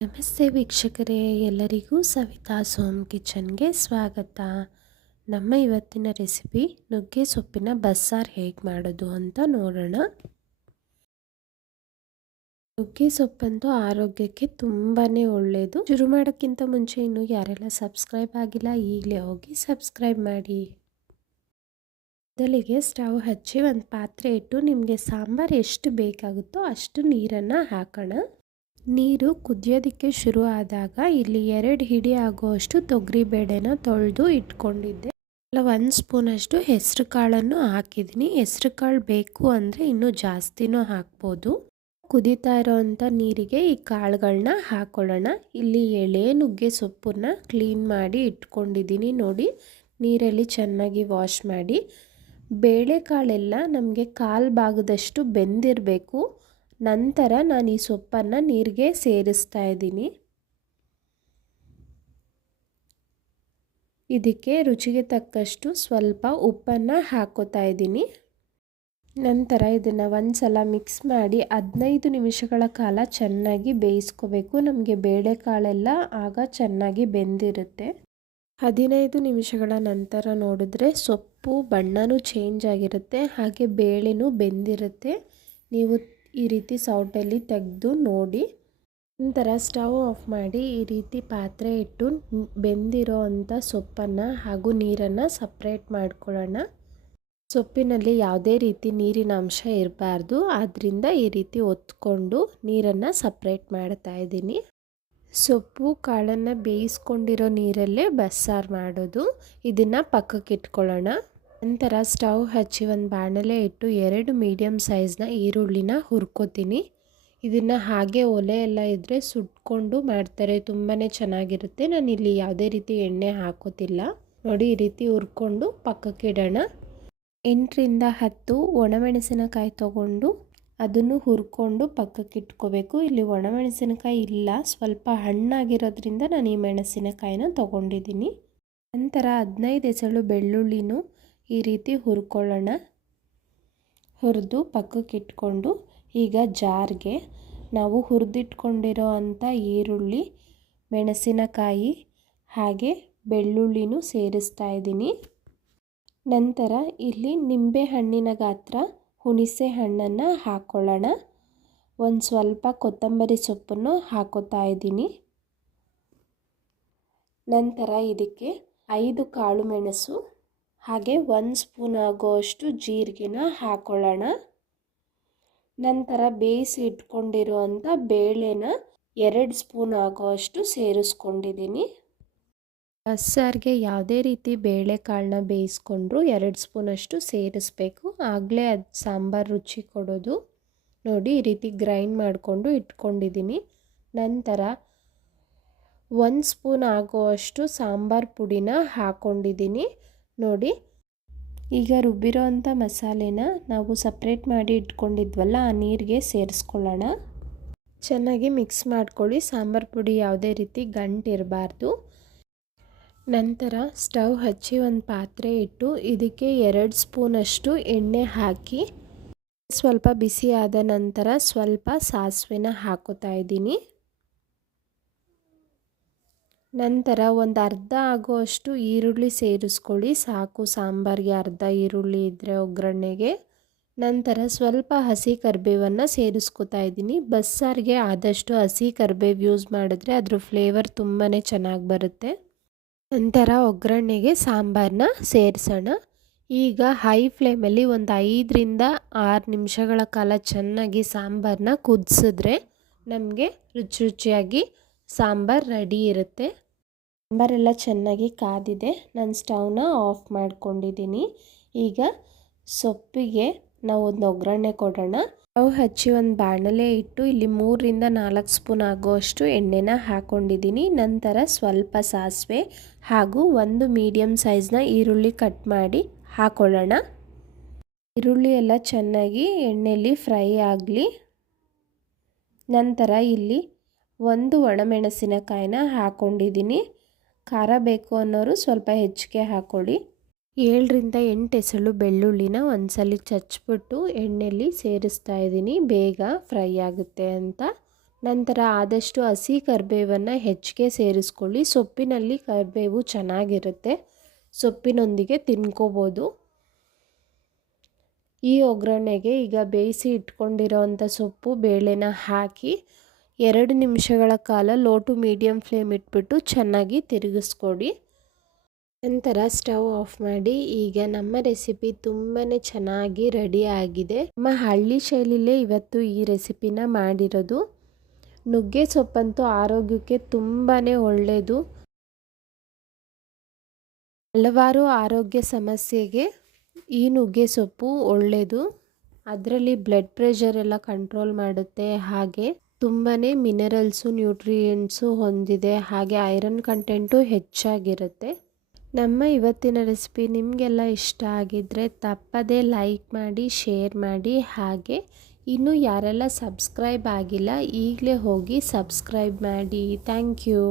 ನಮಸ್ತೆ ವೀಕ್ಷಕರೇ, ಎಲ್ಲರಿಗೂ ಸವಿತಾ ಸೋಮ್ ಕಿಚನ್ಗೆ ಸ್ವಾಗತ. ನಮ್ಮ ಇವತ್ತಿನ ರೆಸಿಪಿ ನುಗ್ಗೆ ಸೊಪ್ಪಿನ ಬಸ್ಸಾರು ಹೇಗೆ ಮಾಡೋದು ಅಂತ ನೋಡೋಣ. ನುಗ್ಗೆ ಸೊಪ್ಪಂತೂ ಆರೋಗ್ಯಕ್ಕೆ ತುಂಬಾ ಒಳ್ಳೆಯದು ಶುರು ಮಾಡೋಕ್ಕಿಂತ ಮುಂಚೆ ಇನ್ನು ಯಾರೆಲ್ಲ ಸಬ್ಸ್ಕ್ರೈಬ್ ಆಗಿಲ್ಲ, ಈಗಲೇ ಹೋಗಿ ಸಬ್ಸ್ಕ್ರೈಬ್ ಮಾಡಿ. ಮೊದಲಿಗೆ ಸ್ಟವ್ ಹಚ್ಚಿ ಒಂದು ಪಾತ್ರೆ ಇಟ್ಟು ನಿಮಗೆ ಸಾಂಬಾರು ಎಷ್ಟು ಬೇಕಾಗುತ್ತೋ ಅಷ್ಟು ನೀರನ್ನು ಹಾಕೋಣ. ನೀರು ಕುದಿಯೋದಕ್ಕೆ ಶುರು ಆದಾಗ ಇಲ್ಲಿ ಎರಡು ಹಿಡಿ ಆಗುವಷ್ಟು ತೊಗರಿ ಬೇಳೆನ ತೊಳೆದು ಇಟ್ಕೊಂಡಿದ್ದೆ. ಅಲ್ಲ, ಒಂದು ಸ್ಪೂನಷ್ಟು ಹೆಸರು ಕಾಳನ್ನು ಹಾಕಿದ್ದೀನಿ. ಹೆಸರು ಕಾಳು ಬೇಕು ಅಂದರೆ ಇನ್ನೂ ಜಾಸ್ತಿನೂ ಹಾಕ್ಬೋದು. ಕುದೀತಾ ಇರೋವಂಥ ನೀರಿಗೆ ಈ ಕಾಳುಗಳನ್ನ ಹಾಕೊಳ್ಳೋಣ. ಇಲ್ಲಿ ಎಳೆ ನುಗ್ಗೆ ಸೊಪ್ಪನ್ನ ಕ್ಲೀನ್ ಮಾಡಿ ಇಟ್ಕೊಂಡಿದ್ದೀನಿ ನೋಡಿ. ನೀರಲ್ಲಿ ಚೆನ್ನಾಗಿ ವಾಶ್ ಮಾಡಿ. ಬೇಳೆಕಾಳೆಲ್ಲ ನಮಗೆ ಕಾಲು ಭಾಗದಷ್ಟು ಬೆಂದಿರಬೇಕು. ನಂತರ ನಾನು ಈ ಸೊಪ್ಪನ್ನು ನೀರಿಗೆ ಸೇರಿಸ್ತಾ ಇದ್ದೀನಿ. ಇದಕ್ಕೆ ರುಚಿಗೆ ತಕ್ಕಷ್ಟು ಸ್ವಲ್ಪ ಉಪ್ಪನ್ನು ಹಾಕೋತಾ ಇದ್ದೀನಿ. ನಂತರ ಇದನ್ನು ಒಂದು ಸಲ ಮಿಕ್ಸ್ ಮಾಡಿ ಹದಿನೈದು ನಿಮಿಷಗಳ ಕಾಲ ಚೆನ್ನಾಗಿ ಬೇಯಿಸ್ಕೋಬೇಕು. ನಮಗೆ ಬೇಳೆಕಾಳೆಲ್ಲ ಆಗ ಚೆನ್ನಾಗಿ ಬೆಂದಿರುತ್ತೆ. ಹದಿನೈದು ನಿಮಿಷಗಳ ನಂತರ ನೋಡಿದ್ರೆ ಸೊಪ್ಪು ಬಣ್ಣನೂ ಚೇಂಜ್ ಆಗಿರುತ್ತೆ. ಹಾಗೆ ಬೇಳೆನೂ ಬೆಂದಿರುತ್ತೆ. ನೀವು ಈ ರೀತಿ ಸೌಟಲ್ಲಿ ತೆಗೆದು ನೋಡಿ. ನಂತರ ಸ್ಟವ್ ಆಫ್ ಮಾಡಿ ಈ ರೀತಿ ಪಾತ್ರೆ ಇಟ್ಟು ಬೆಂದಿರೋ ಅಂಥ ಸೊಪ್ಪನ್ನು ಹಾಗೂ ನೀರನ್ನು ಸಪ್ರೇಟ್ ಮಾಡ್ಕೊಳ್ಳೋಣ. ಸೊಪ್ಪಿನಲ್ಲಿ ಯಾವುದೇ ರೀತಿ ನೀರಿನ ಅಂಶ ಇರಬಾರ್ದು. ಆದ್ದರಿಂದ ಈ ರೀತಿ ಒತ್ಕೊಂಡು ನೀರನ್ನು ಸಪ್ರೇಟ್ ಮಾಡ್ತಾ ಇದ್ದೀನಿ. ಸೊಪ್ಪು, ಕಾಳನ್ನು ಬೇಯಿಸ್ಕೊಂಡಿರೋ ನೀರಲ್ಲೇ ಬಸ್ಸಾರು ಮಾಡೋದು. ಇದನ್ನು ಪಕ್ಕಕ್ಕೆ ಇಟ್ಕೊಳ್ಳೋಣ ನಂತರ ಸ್ಟವ್ ಹಚ್ಚಿ ಒಂದು ಬಾಣಲೆ ಇಟ್ಟು ಎರಡು ಮೀಡಿಯಮ್ ಸೈಜ್ನ ಈರುಳ್ಳಿನ ಹುರ್ಕೋತೀನಿ. ಇದನ್ನು ಹಾಗೆ ಒಲೆ ಎಲ್ಲ ಇದ್ದರೆ ಸುಟ್ಕೊಂಡು ಮಾಡ್ತಾರೆ ತುಂಬಾ ಚೆನ್ನಾಗಿರುತ್ತೆ. ನಾನು ಇಲ್ಲಿ ಯಾವುದೇ ರೀತಿ ಎಣ್ಣೆ ಹಾಕೋತಿಲ್ಲ. ನೋಡಿ, ಈ ರೀತಿ ಹುರ್ಕೊಂಡು ಪಕ್ಕಕ್ಕೆ ಇಡೋಣ. ಎಂಟರಿಂದ ಹತ್ತು ಒಣಮೆಣಸಿನಕಾಯಿ ತೊಗೊಂಡು ಅದನ್ನು ಹುರ್ಕೊಂಡು ಪಕ್ಕಕ್ಕೆ ಇಟ್ಕೋಬೇಕು. ಇಲ್ಲಿ ಒಣಮೆಣಸಿನಕಾಯಿ ಇಲ್ಲ, ಸ್ವಲ್ಪ ಹಣ್ಣಾಗಿರೋದ್ರಿಂದ ನಾನು ಈ ಮೆಣಸಿನಕಾಯಿನ ತೊಗೊಂಡಿದ್ದೀನಿ. ನಂತರ ಹದಿನೈದು ಎಸಳು ಬೆಳ್ಳುಳ್ಳಿನೂ ಈ ರೀತಿ ಹುರ್ಕೊಳ್ಳೋಣ. ಹುರಿದು ಪಕ್ಕಕ್ಕೆ ಇಟ್ಕೊಂಡು ಈಗ ಜಾರ್ಗೆ ನಾವು ಹುರಿದಿಟ್ಕೊಂಡಿರೋ ಅಂಥ ಈರುಳ್ಳಿ, ಮೆಣಸಿನಕಾಯಿ ಹಾಗೆ ಬೆಳ್ಳುಳ್ಳಿನೂ ಸೇರಿಸ್ತಾ ಇದ್ದೀನಿ. ನಂತರ ಇಲ್ಲಿ ನಿಂಬೆ ಹಣ್ಣಿನ ಗಾತ್ರ, ಹುಣಿಸೆ ಹಣ್ಣನ್ನು ಹಾಕ್ಕೊಳ್ಳೋಣ ಒಂದು ಸ್ವಲ್ಪ ಕೊತ್ತಂಬರಿ ಸೊಪ್ಪನ್ನು ಹಾಕೋತಾ ಇದ್ದೀನಿ. ನಂತರ ಇದಕ್ಕೆ ಐದು ಕಾಳು ಮೆಣಸು ಹಾಗೆ ಒಂದು ಸ್ಪೂನ್ ಆಗೋಷ್ಟು ಜೀರಿಗೆನ ಹಾಕ್ಕೊಳ್ಳೋಣ ನಂತರ ಬೇಯಿಸಿ ಇಟ್ಕೊಂಡಿರುವಂಥ ಬೇಳೆನ ಎರಡು ಸ್ಪೂನ್ ಆಗೋಷ್ಟು ಸೇರಿಸ್ಕೊಂಡಿದ್ದೀನಿ. ಬಸ್ಸಾರಿಗೆ ಯಾವುದೇ ರೀತಿ ಬೇಳೆಕಾಳನ್ನ ಬೇಯಿಸ್ಕೊಂಡ್ರು ಎರಡು ಸ್ಪೂನಷ್ಟು ಸೇರಿಸ್ಬೇಕು. ಆಗಲೇ ಅದು ಸಾಂಬಾರು ರುಚಿ ಕೊಡೋದು. ನೋಡಿ ಈ ರೀತಿ ಗ್ರೈಂಡ್ ಮಾಡಿಕೊಂಡು ಇಟ್ಕೊಂಡಿದ್ದೀನಿ. ನಂತರ ಒಂದು ಸ್ಪೂನ್ ಆಗುವಷ್ಟು ಸಾಂಬಾರು ಪುಡಿನ ಹಾಕ್ಕೊಂಡಿದ್ದೀನಿ ನೋಡಿ. ಈಗ ರುಬ್ಬಿರೋ ಅಂಥ ಮಸಾಲೆನ ನಾವು ಸಪ್ರೇಟ್ ಮಾಡಿ ಇಟ್ಕೊಂಡಿದ್ವಲ್ಲ, ಆ ನೀರಿಗೆ ಸೇರಿಸ್ಕೊಳ್ಳೋಣ. ಚೆನ್ನಾಗಿ ಮಿಕ್ಸ್ ಮಾಡ್ಕೊಳ್ಳಿ. ಸಾಂಬಾರು ಪುಡಿ ಯಾವುದೇ ರೀತಿ ಗಂಟಿರಬಾರ್ದು ನಂತರ ಸ್ಟವ್ ಹಚ್ಚಿ ಒಂದು ಪಾತ್ರೆ ಇಟ್ಟು ಇದಕ್ಕೆ ಎರಡು ಸ್ಪೂನಷ್ಟು ಎಣ್ಣೆ ಹಾಕಿ, ಸ್ವಲ್ಪ ಬಿಸಿ ಆದ ನಂತರ ಸ್ವಲ್ಪ ಸಾಸಿವೆನ ಹಾಕೋತಾ ಇದ್ದೀನಿ. ನಂತರ ಒಂದು ಅರ್ಧ ಆಗುವಷ್ಟು ಈರುಳ್ಳಿ ಸೇರಿಸ್ಕೊಳ್ಳಿ. ಸಾಕು, ಸಾಂಬಾರಿಗೆ ಅರ್ಧ ಈರುಳ್ಳಿ ಇದ್ದರೆ ಒಗ್ಗರಣೆಗೆ. ನಂತರ ಸ್ವಲ್ಪ ಹಸಿ ಕರಿಬೇವನ್ನು ಸೇರಿಸ್ಕೊತಾ ಇದ್ದೀನಿ. ಬಸ್ಸಾರಿಗೆ ಆದಷ್ಟು ಹಸಿ ಕರಿಬೇವು ಯೂಸ್ ಮಾಡಿದ್ರೆ ಅದ್ರ ಫ್ಲೇವರ್ ತುಂಬಾ ಚೆನ್ನಾಗಿ ಬರುತ್ತೆ. ನಂತರ ಒಗ್ಗರಣೆಗೆ ಸಾಂಬಾರನ್ನ ಸೇರಿಸೋಣ. ಈಗ ಹೈ ಫ್ಲೇಮಲ್ಲಿ ಒಂದು ಐದರಿಂದ ಆರು ನಿಮಿಷಗಳ ಕಾಲ ಚೆನ್ನಾಗಿ ಸಾಂಬಾರನ್ನ ಕುದಿಸಿದ್ರೆ ನಮಗೆ ರುಚಿ ರುಚಿಯಾಗಿ ಸಾಂಬಾರು ರೆಡಿ ಇರುತ್ತೆ. ಸಾಂಬಾರೆಲ್ಲ ಚೆನ್ನಾಗಿ ಕಾದಿದೆ. ನಾನು ಸ್ಟವ್ನ ಆಫ್ ಮಾಡ್ಕೊಂಡಿದ್ದೀನಿ ಈಗ ಸೊಪ್ಪಿಗೆ ನಾವು ಒಂದು ಒಗ್ಗರಣೆ ಕೊಡೋಣ. ಅವು ಹಚ್ಚಿ ಒಂದು ಬಾಣಲೆ ಇಟ್ಟು ಇಲ್ಲಿ ಮೂರರಿಂದ ನಾಲ್ಕು ಸ್ಪೂನ್ ಆಗುವಷ್ಟು ಎಣ್ಣೆನ ಹಾಕ್ಕೊಂಡಿದ್ದೀನಿ ನಂತರ ಸ್ವಲ್ಪ ಸಾಸಿವೆ ಹಾಗೂ ಒಂದು ಮೀಡಿಯಮ್ ಸೈಜ್ನ ಈರುಳ್ಳಿ ಕಟ್ ಮಾಡಿ ಹಾಕೊಳ್ಳೋಣ. ಈರುಳ್ಳಿ ಎಲ್ಲ ಚೆನ್ನಾಗಿ ಎಣ್ಣೆಯಲ್ಲಿ ಫ್ರೈ ಆಗಲಿ. ನಂತರ ಇಲ್ಲಿ ಒಂದು ಒಣಮೆಣಸಿನಕಾಯಿನ ಹಾಕ್ಕೊಂಡಿದ್ದೀನಿ ಖಾರ ಬೇಕು ಅನ್ನೋರು ಸ್ವಲ್ಪ ಹೆಚ್ಚಿಗೆ ಹಾಕ್ಕೊಳ್ಳಿ ಏಳರಿಂದ ಎಂಟು ಎಸಳು ಬೆಳ್ಳುಳ್ಳಿನ ಒಂದ್ಸಲಿ ಚಚ್ಬಿಟ್ಟು ಎಣ್ಣೆಯಲ್ಲಿ ಸೇರಿಸ್ತಾ ಇದ್ದೀನಿ. ಬೇಗ ಫ್ರೈ ಆಗುತ್ತೆ ಅಂತ. ನಂತರ ಆದಷ್ಟು ಹಸಿ ಕರಿಬೇವನ್ನು ಹೆಚ್ಚಿಗೆ ಸೇರಿಸ್ಕೊಳ್ಳಿ. ಸೊಪ್ಪಿನಲ್ಲಿ ಕರಿಬೇವು ಚೆನ್ನಾಗಿರುತ್ತೆ. ಸೊಪ್ಪಿನೊಂದಿಗೆ ತಿನ್ಕೋಬೋದು. ಈ ಒಗ್ಗರಣೆಗೆ ಈಗ ಬೇಯಿಸಿ ಇಟ್ಕೊಂಡಿರೋವಂಥ ಸೊಪ್ಪು, ಬೇಳೆನ ಹಾಕಿ ಎರಡು ನಿಮಿಷಗಳ ಕಾಲ ಲೋ ಟು ಮೀಡಿಯಮ್ ಫ್ಲೇಮ್ ಇಟ್ಬಿಟ್ಟು ಚೆನ್ನಾಗಿ ತಿರುಗಿಸ್ಕೊಡಿ. ನಂತರ ಸ್ಟವ್ ಆಫ್ ಮಾಡಿ, ಈಗ ನಮ್ಮ ರೆಸಿಪಿ ತುಂಬಾ ಚೆನ್ನಾಗಿ ರೆಡಿ ಆಗಿದೆ. ನಮ್ಮ ಹಳ್ಳಿ ಶೈಲಿಲೇ ಇವತ್ತು ಈ ರೆಸಿಪಿನ ಮಾಡಿರೋದು. ನುಗ್ಗೆ ಸೊಪ್ಪಂತೂ ಆರೋಗ್ಯಕ್ಕೆ ತುಂಬಾ ಒಳ್ಳೆಯದು ಹಲವಾರು ಆರೋಗ್ಯ ಸಮಸ್ಯೆಗೆ ಈ ನುಗ್ಗೆ ಸೊಪ್ಪು ಒಳ್ಳೆಯದು ಅದರಲ್ಲಿ ಬ್ಲಡ್ ಪ್ರೆಷರ್ ಎಲ್ಲ ಕಂಟ್ರೋಲ್ ಮಾಡುತ್ತೆ ಹಾಗೆ. ತುಂಬಾ ಮಿನರಲ್ಸು ನ್ಯೂಟ್ರಿಯೆಂಟ್ಸು ಹೊಂದಿದೆ. ಹಾಗೆ ಐರನ್ ಕಂಟೆಂಟು ಹೆಚ್ಚಾಗಿರುತ್ತೆ. ನಮ್ಮ ಇವತ್ತಿನ ರೆಸಿಪಿ ನಿಮಗೆಲ್ಲ ಇಷ್ಟ ಆಗಿದ್ದರೆ ತಪ್ಪದೇ ಲೈಕ್ ಮಾಡಿ ಶೇರ್ ಮಾಡಿ. ಹಾಗೆ ಇನ್ನೂ ಯಾರೆಲ್ಲ ಸಬ್ಸ್ಕ್ರೈಬ್ ಆಗಿಲ್ಲ, ಈಗಲೇ ಹೋಗಿ ಸಬ್ಸ್ಕ್ರೈಬ್ ಮಾಡಿ. Thank you